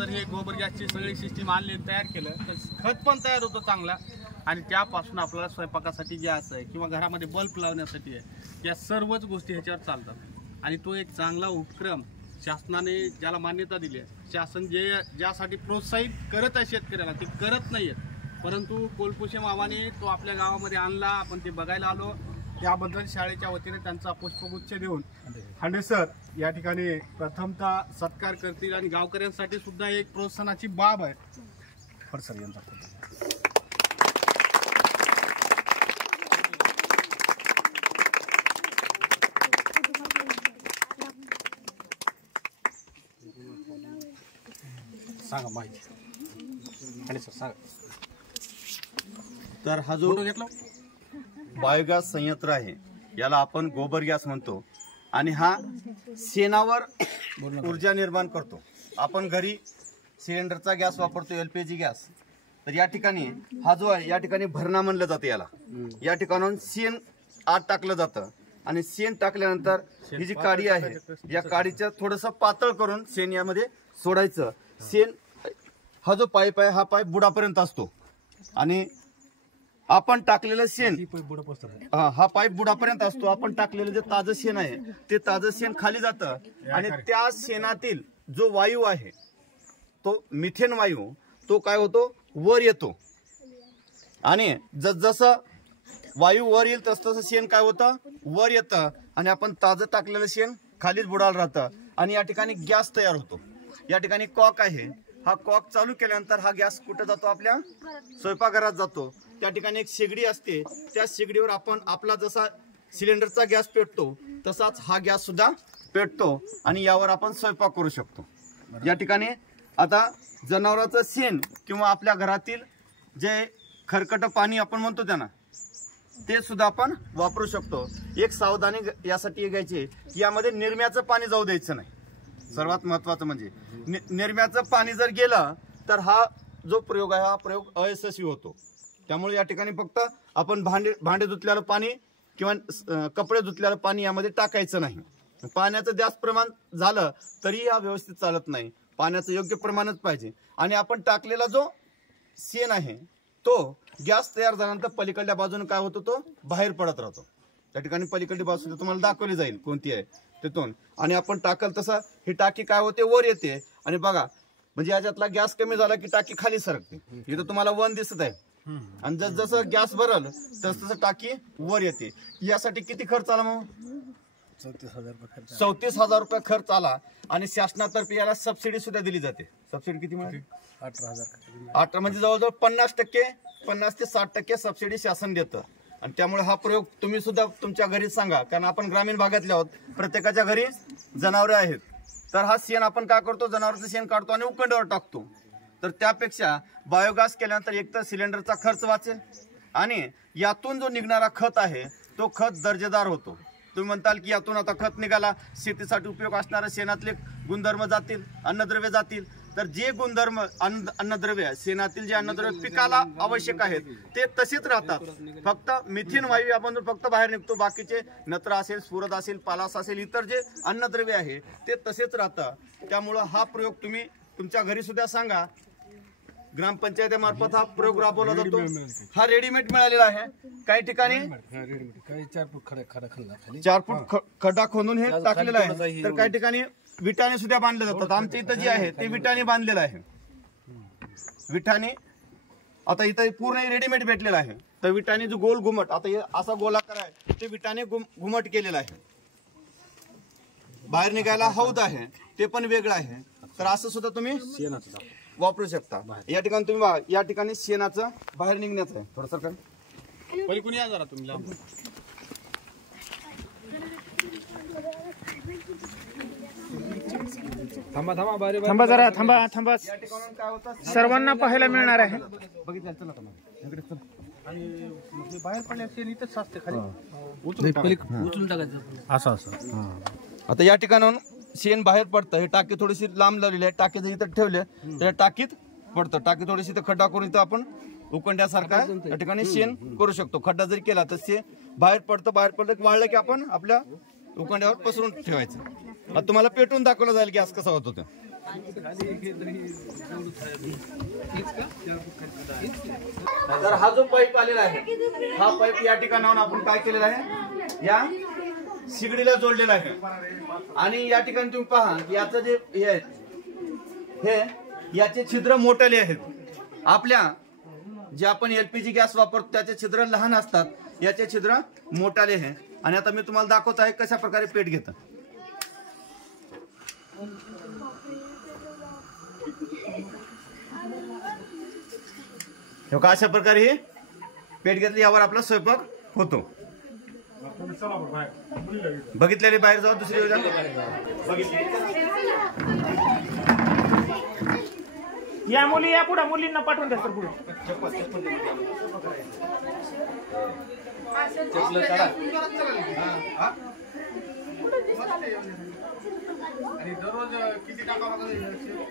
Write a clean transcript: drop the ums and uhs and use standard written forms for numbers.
जर हे गोबर गॅसची सगळी सिस्टीम आणली तयार केलं तर खत पण तयार होतं चांगला आणि त्यापासून आपल्याला स्वयंपाकासाठी गॅस आहे किंवा घरामध्ये बल्ब लावण्यासाठी आहे, या सर्वच गोष्टी ह्याच्यावर चालतात आणि तो एक चांगला उपक्रम शासनाने ज्याला मान्यता दिली आहे, शासन ज्यासाठी प्रोत्साहित करत आहे शेतकऱ्याला ते करत नाही आहेत, परंतु कोलपुशे मामाने तो आपल्या गावामध्ये आणला, आपण ते बघायला आलो, त्याबद्दल शाळेच्या वतीने त्यांचा पुष्पगुच्छ देऊन हांडे सर या ठिकाणी प्रथमतः सत्कार करतील आणि गावकऱ्यांसाठी सुद्धा एक प्रोत्साहनाची बाब आहे. सर यांचा सांगा माहिती आणि सर सांगा. तर हा जो बायोगॅस संयंत्र आहे याला आपण गोबर गॅस म्हणतो आणि हा शेणावर ऊर्जा निर्माण करतो. आपण घरी सिलेंडरचा गॅस वापरतो, LPG गॅस. तर या ठिकाणी हा जो आहे या ठिकाणी भरणा म्हणलं जातं याला. या ठिकाणाहून शेण आत टाकलं जातं आणि शेण टाकल्यानंतर ही जी काडी आहे या काडीचं थोडंसं पातळ करून शेण यामध्ये सोडायचं. शेण हा जो पाईप आहे हा पाईप बुडापर्यंत असतो आणि आपण टाकलेलं शेण हा पाईप बुडापर्यंत असतो. आपण टाकलेलं जे ताजं शेण आहे ते ताजं शेण खाली जातं आणि त्या शेणातील जो वायू आहे तो मिथेन वायू तो काय होतो वर येतो आणि जसं वायू वर येईल तसं शेण काय होतं वर येतं आणि आपण ताजं टाकलेलं शेण खालीच बुडाला राहतं आणि या ठिकाणी गॅस तयार होतो. या ठिकाणी कॉक आहे, हा कॉक चालू केल्यानंतर हा गॅस कुठे जातो आपल्या स्वयंपाकघरात जातो. त्या ठिकाणी एक शेगडी असते, त्या शेगडीवर आपण आपला जसा सिलेंडरचा गॅस पेटतो तसाच हा गॅस सुद्धा पेटतो आणि यावर आपण स्वयंपाक करू शकतो. या ठिकाणी आता जनावरांचं शेण किंवा आपल्या घरातील जे खरकट पाणी आपण म्हणतो त्यांना ते सुद्धा आपण वापरू शकतो. एक सावधानी यासाठी घ्यायची की यामध्ये निरम्याचं पाणी जाऊ द्यायचं नाही. सर्वात महत्वाचं म्हणजे निरम्याचं पाणी जर गेलं तर हा जो प्रयोग आहे हा प्रयोग अयशस्वी होतो. त्यामुळे या ठिकाणी फक्त आपण भांडे धुतलेलं पाणी किंवा कपडे धुतलेलं पाणी यामध्ये टाकायचं नाही. पाण्याचं जास्त प्रमाण झालं तरी हा व्यवस्थित चालत नाही. पाण्याचं योग्य प्रमाणच पाहिजे आणि आपण टाकलेला जो शेण आहे तो गॅस तयार झाल्यानंतर पलीकडल्या बाजूने काय होतो तो बाहेर पडत राहतो. त्या ठिकाणी पलीकडली बाजू तुम्हाला दाखवली जाईल कोणती आहे तिथून आणि आपण टाकल तसं ही टाकी काय होते वर येते आणि बघा म्हणजे याच्यातला गॅस कमी झाला की टाकी खाली सरकते. इथं तुम्हाला वन दिसत आहे आणि जसं गॅस भरल तसं टाकी वर येते. यासाठी किती खर्च आला मग 34,000 रुपये खर्च आला आणि शासनातर्फे याला सबसिडी सुद्धा दिली जाते. सबसिडी किती मिळाली 18 म्हणजे जवळजवळ 50% ते 60% सबसिडी शासन देतं आणि त्यामुळे हा प्रयोग तुम्ही सुद्धा तुमच्या घरी सांगा. कारण आपण ग्रामीण भागातले आहोत, प्रत्येकाच्या घरी जनावरे आहेत. तर हा शेण आपण काय करतो जनावरांचं शेण काढतो आणि उकंड्यावर टाकतो. तर त्यापेक्षा बायोगॅस केल्यानंतर एकतर सिलेंडरचा खर्च वाचेल आणि यातून जो निघणारा खत आहे तो खत दर्जेदार होतो. तुम्ही म्हणताल की यातून आता खत निघाला शेतीसाठी उपयोग असणारे शेणातले गुणधर्म जातील, अन्नद्रव्य जातील. तर जे गुणधर्म अन्नद्रव्य शेणातील जे अन्नद्रव्य पिकाला आवश्यक आहेत ते तसेच राहतात. फक्त मिथेन वायू यामधून फक्त बाहेर निघतो. बाकीचे नत्र असेल, स्फुरद असेल, पालास असेल, इतर जे अन्नद्रव्य आहे ते तसेच राहतं. त्यामुळं हा प्रयोग तुम्ही तुमच्या घरी सुद्धा सांगा. ग्रामपंचायतीमार्फत हा प्रयोग राबवला जातो. हा रेडीमेड मिळालेला आहे. काही ठिकाणी 4 फूट खड्डा खोदून हे टाकलेलं आहे. तर काही ठिकाणी विटाने सुद्धा बांधले जातात. आमच्या इथं जे आहे ते विटाने बांधलेलं आहे. विटाने आता इथं पूर्ण रेडीमेड भेटलेलं आहे. तर विटाने जो गोल घुमट आता असा गोलाकार आहे ते विटाने घुमट केलेला आहे. बाहेर निघायला हौद आहे ते पण वेगळं आहे. तर असं सुद्धा तुम्ही वापरू शकता. या ठिकाणी तुम्ही या ठिकाणी शेणाचं बाहेर निघण्याचं आहे. थोडं सरकार पहिले कुणी या जरा तुम्ही थांबा जरा थांबा सर्वांना पाहायला मिळणार आहे. बघितलं चला आणि बाहेर पडण्याचे इथंच असते खाली उचलून टाकायचं असं. आता या ठिकाणाहून शेण बाहेर पडतं. हे टाकी थोडीशी लांब लावलेली आहे. टाकी जर इथं ठेवले तर टाकीत पडतं. टाकी थोडीशी इथं खड्डा करून इथं आपण उकंड्यासारखा या ठिकाणी शेण करू शकतो. खड्डा जरी केला तर ते बाहेर पडतं. बाहेर पडलं वाळलं की आपण आपल्या उकंड्यावर पसरून ठेवायचं. आता तुम्हाला पेटून दाखवलं जाईल गॅस कसा होतो ते. तर हा जो पाईप आलेला आहे हा पाईप या ठिकाणाहून आपण काय केलेला आहे या शिगडीला जोडलेला आहे आणि या ठिकाणी तुम्ही पहा याचं जे हे आहे हे याचे छिद्र मोठाले आहेत आपल्या जे आपण एलपीजी गॅस वापरतो त्याचे छिद्र लहान असतात याचे छिद्र मोठाले आहे आणि आता मी तुम्हाला दाखवत आहे कशा प्रकारे पेट घेतं अशा प्रकारे हे पेट घेतली यावर आपला स्वयंपाक होतो बघितलेले बाहेर जाऊ दुसरी या मुली या पुढे मुलींना पाठवून द्या सर पुढे आणि दररोज किती टाकावं लागेल